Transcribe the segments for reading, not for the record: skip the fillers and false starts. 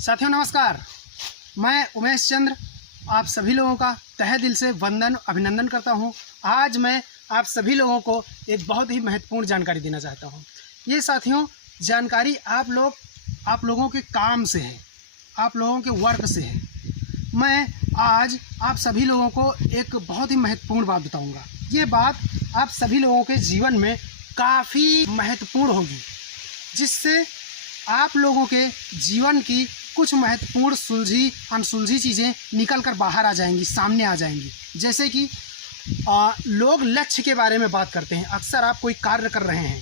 साथियों नमस्कार, मैं उमेश चंद्र आप सभी लोगों का तहे दिल से वंदन अभिनंदन करता हूं। आज मैं आप सभी लोगों को एक बहुत ही महत्वपूर्ण जानकारी देना चाहता हूं। ये साथियों जानकारी आप लोगों के काम से है, आप लोगों के वर्क से है। मैं आज आप सभी लोगों को एक बहुत ही महत्वपूर्ण बात बताऊंगा। ये बात आप सभी लोगों के जीवन में काफ़ी महत्वपूर्ण होगी, जिससे आप लोगों के जीवन की कुछ महत्वपूर्ण सुलझी अनसुलझी चीज़ें निकल कर बाहर आ जाएंगी, सामने आ जाएंगी। जैसे कि लोग लक्ष्य के बारे में बात करते हैं। अक्सर आप कोई कार्य कर रहे हैं,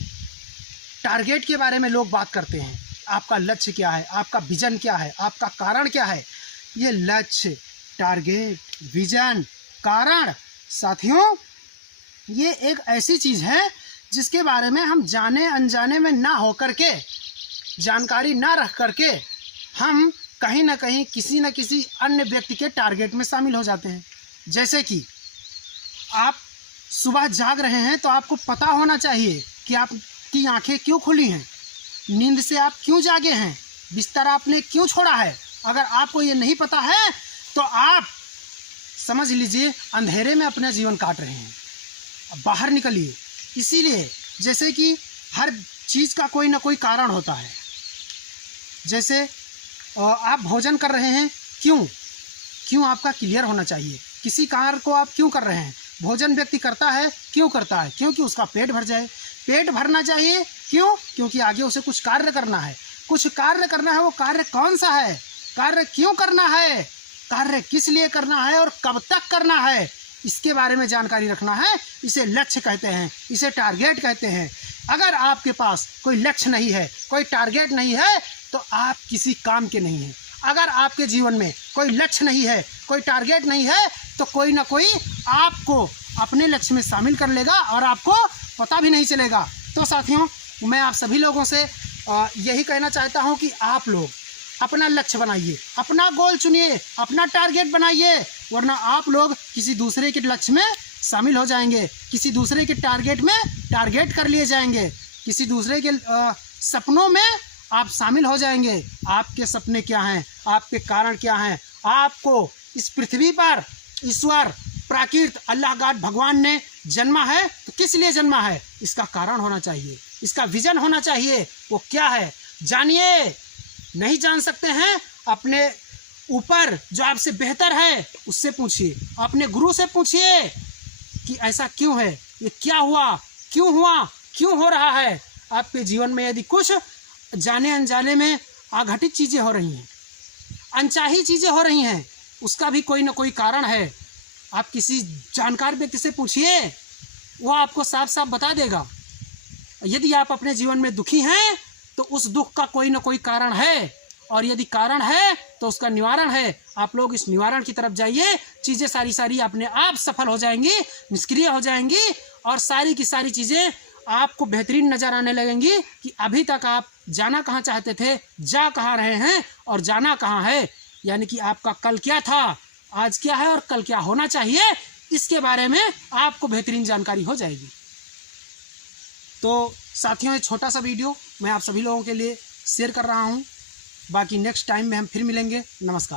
टारगेट के बारे में लोग बात करते हैं। आपका लक्ष्य क्या है, आपका विजन क्या है, आपका कारण क्या है। ये लक्ष्य, टारगेट, विजन, कारण साथियों, ये एक ऐसी चीज़ है जिसके बारे में हम जाने अनजाने में ना होकर के, जानकारी ना रख करके हम कहीं ना कहीं किसी न किसी अन्य व्यक्ति के टारगेट में शामिल हो जाते हैं। जैसे कि आप सुबह जाग रहे हैं तो आपको पता होना चाहिए कि आपकी आंखें क्यों खुली हैं, नींद से आप क्यों जागे हैं, बिस्तर आपने क्यों छोड़ा है। अगर आपको ये नहीं पता है तो आप समझ लीजिए अंधेरे में अपना जीवन काट रहे हैं। बाहर निकलिए। इसीलिए जैसे कि हर चीज़ का कोई ना कोई कारण होता है। जैसे आप भोजन कर रहे हैं, क्यों आपका क्लियर होना चाहिए। किसी कार्य को आप क्यों कर रहे हैं। भोजन व्यक्ति करता है, क्यों करता है, क्योंकि उसका पेट भर जाए। पेट भरना चाहिए, क्योंकि आगे उसे कुछ कार्य करना है। कुछ कार्य करना है, वो कार्य कौन सा है, कार्य क्यों करना है, कार्य किस लिए करना है और कब तक करना है, इसके बारे में जानकारी रखना है। इसे लक्ष्य कहते हैं, इसे टारगेट कहते हैं। अगर आपके पास कोई लक्ष्य नहीं है, कोई टारगेट नहीं है, तो आप किसी काम के नहीं हैं। अगर आपके जीवन में कोई लक्ष्य नहीं है, कोई टारगेट नहीं है, तो कोई ना कोई आपको अपने लक्ष्य में शामिल कर लेगा और आपको पता भी नहीं चलेगा। तो साथियों, मैं आप सभी लोगों से यही कहना चाहता हूं कि आप लोग अपना लक्ष्य बनाइए, अपना गोल चुनिए, अपना टारगेट बनाइए, वरना आप लोग किसी दूसरे के लक्ष्य में शामिल हो जाएंगे, किसी दूसरे के टारगेट में टारगेट कर लिए जाएंगे, किसी दूसरे के सपनों में आप शामिल हो जाएंगे। आपके सपने क्या हैं, आपके कारण क्या हैं। आपको इस पृथ्वी पर ईश्वर, प्राकृत, अल्लाह गॉड भगवान ने जन्मा है तो किस लिए जन्मा है, इसका कारण होना चाहिए, इसका विजन होना चाहिए। वो क्या है जानिए। नहीं जान सकते हैं, अपने ऊपर जो आपसे बेहतर है उससे पूछिए, अपने गुरु से पूछिए कि ऐसा क्यों है, ये क्या हुआ, क्यों हो रहा है। आपके जीवन में यदि कुछ जाने अनजाने में अघटित चीज़ें हो रही हैं, अनचाही चीज़ें हो रही हैं, उसका भी कोई ना कोई कारण है। आप किसी जानकार व्यक्ति से पूछिए, वो आपको साफ साफ बता देगा। यदि आप अपने जीवन में दुखी हैं तो उस दुख का कोई ना कोई कारण है, और यदि कारण है तो उसका निवारण है। आप लोग इस निवारण की तरफ जाइए, चीज़ें सारी अपने आप सफल हो जाएंगी, निष्क्रिय हो जाएंगी, और सारी की सारी चीज़ें आपको बेहतरीन नज़र आने लगेंगी कि अभी तक आप जाना कहाँ चाहते थे, जा कहाँ रहे हैं और जाना कहाँ है। यानी कि आपका कल क्या था, आज क्या है और कल क्या होना चाहिए, इसके बारे में आपको बेहतरीन जानकारी हो जाएगी। तो साथियों, ये छोटा सा वीडियो मैं आप सभी लोगों के लिए शेयर कर रहा हूँ। बाकी नेक्स्ट टाइम में हम फिर मिलेंगे। नमस्कार।